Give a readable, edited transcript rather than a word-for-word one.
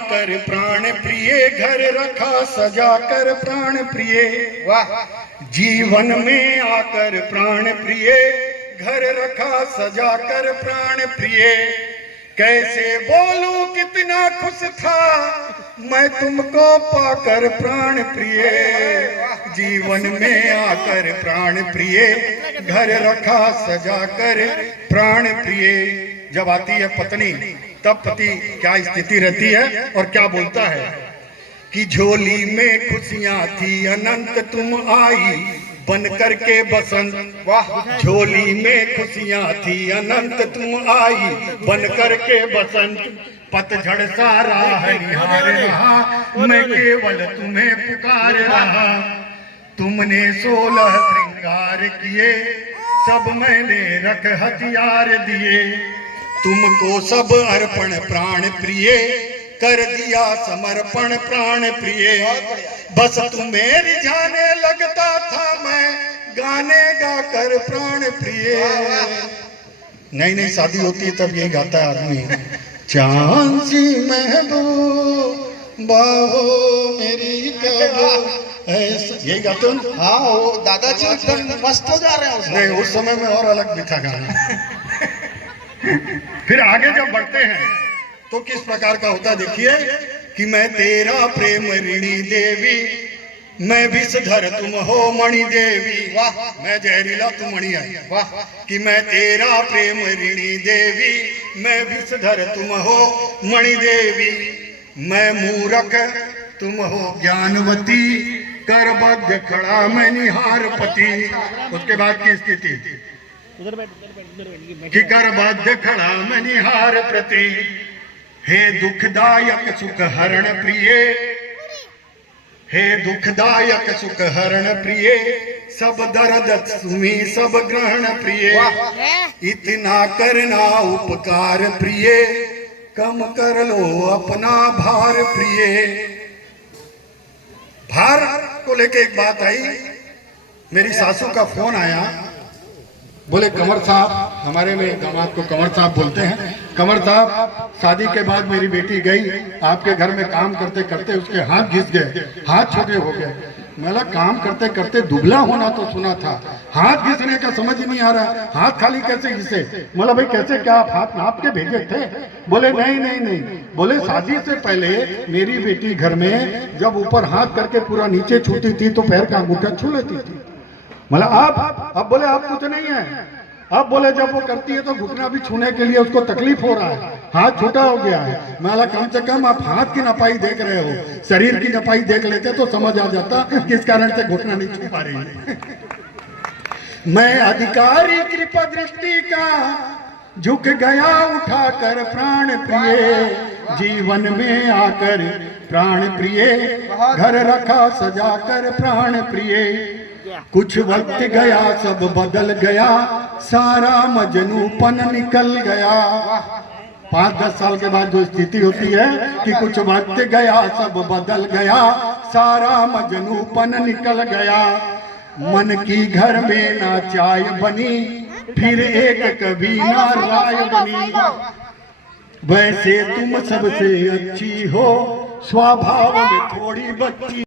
आकर प्राण प्रिय, घर रखा सजा कर प्राण प्रिय। वाह, जीवन में आकर प्राण प्रिय, घर रखा सजा कर प्राण प्रिय। कैसे बोलूं कितना खुश था मैं तुमको पाकर प्राण प्रिय। जीवन में आकर प्राण प्रिय, घर रखा सजा कर प्राण प्रिय। जब आती है पत्नी तब पति क्या स्थिति रहती है और क्या बोलता है कि झोली में खुशियां थी अनंत तुम आई बन करके बसंत। वाह, झोली में खुशियां थी अनंत तुम आई बन करके बसंत। पतझड़ सा राह निहार रहा मैं केवल तुम्हें पुकार रहा। तुमने 16 श्रृंगार किए सब मैंने रख हथियार दिए। तुमको सब अर्पण प्राण प्रिय, कर दिया समर्पण प्राण प्रिय। बस तुम्हें रिझाने लगता था मैं गाने गाकर प्राण प्रिय। नई नई शादी होती है तब यही गाता है आदमी, चांद सी महबूब बाहो मेरी कब ऐसा, यही गाते हो ना? हाँ वो दादाजी एकदम मस्त हो जा रहे हैं। नहीं, उस समय में और अलग भी था गाना। फिर आगे जब बढ़ते हैं तो किस प्रकार का होता देखिए कि मैं तेरा प्रेम ऋणी देवी, मैं विषधर तुम हो मणि देवी। वाह, मैं जहरीला तुम मणि आई। वाह, कि मैं तेरा प्रेम ऋणी देवी, मैं विषधर तुम हो मणि देवी। मैं मूरख तुम हो ज्ञानवती, करबद्ध खड़ा मैं निहार पति। उसके बाद की स्थिति कि करबद्ध खड़ा मैं निहार प्रति। हे दुखदायक सुख हरण प्रिय, हे दुखदायक सुख हरण प्रिय, सब दर्द सुमी सब ग्रहण प्रिय। इतना करना उपकार प्रिय, कम कर लो अपना भार प्रिय। भार को लेके एक बात आई, मेरी सासू का फोन आया, बोले कंवर साहब, हमारे में दामाद को कंवर साहब बोलते हैं, कंवर साहब शादी के बाद मेरी बेटी गई आपके घर में काम करते करते उसके हाथ घिस गए, हाथ छोटे हो गए। मैं काम करते करते दुबला होना तो सुना था, हाथ घिसने का समझ ही नहीं आ रहा, हाथ खाली कैसे घिसे? बोला भाई कैसे, क्या आप हाथ नाप के भेजे थे? बोले नहीं नहीं नहीं, बोले शादी से पहले मेरी बेटी घर में जब ऊपर हाथ करके पूरा नीचे छूती थी तो पैर का अंगूठा छू लेती थी। मतलब अब बोले अब कुछ नहीं है। अब बोले जब वो करती है तो घुटना भी छूने के लिए उसको तकलीफ हो रहा है, हाथ छोटा हो गया है। मैं कम से कम आप हाथ की नपाई देख रहे हो, शरीर की नपाई देख लेते तो समझ आ जाता किस कारण से घुटना नहीं छू पा रही है। मैं अधिकारी कृपा दृष्टि का झुक गया उठाकर प्राण प्रिय। जीवन में आकर प्राण प्रिय, घर रखा सजा कर प्राण प्रिय। कुछ वक्त गया सब बदल गया, सारा मजनूपन निकल गया। 5-10 साल के बाद जो स्थिति होती है कि कुछ वक्त गया सब बदल गया, सारा मजनूपन निकल गया। मन की घर में ना चाय बनी, फिर एक कभी ना राय बनी। वैसे तुम सबसे अच्छी हो, स्वभाव में थोड़ी बच्ची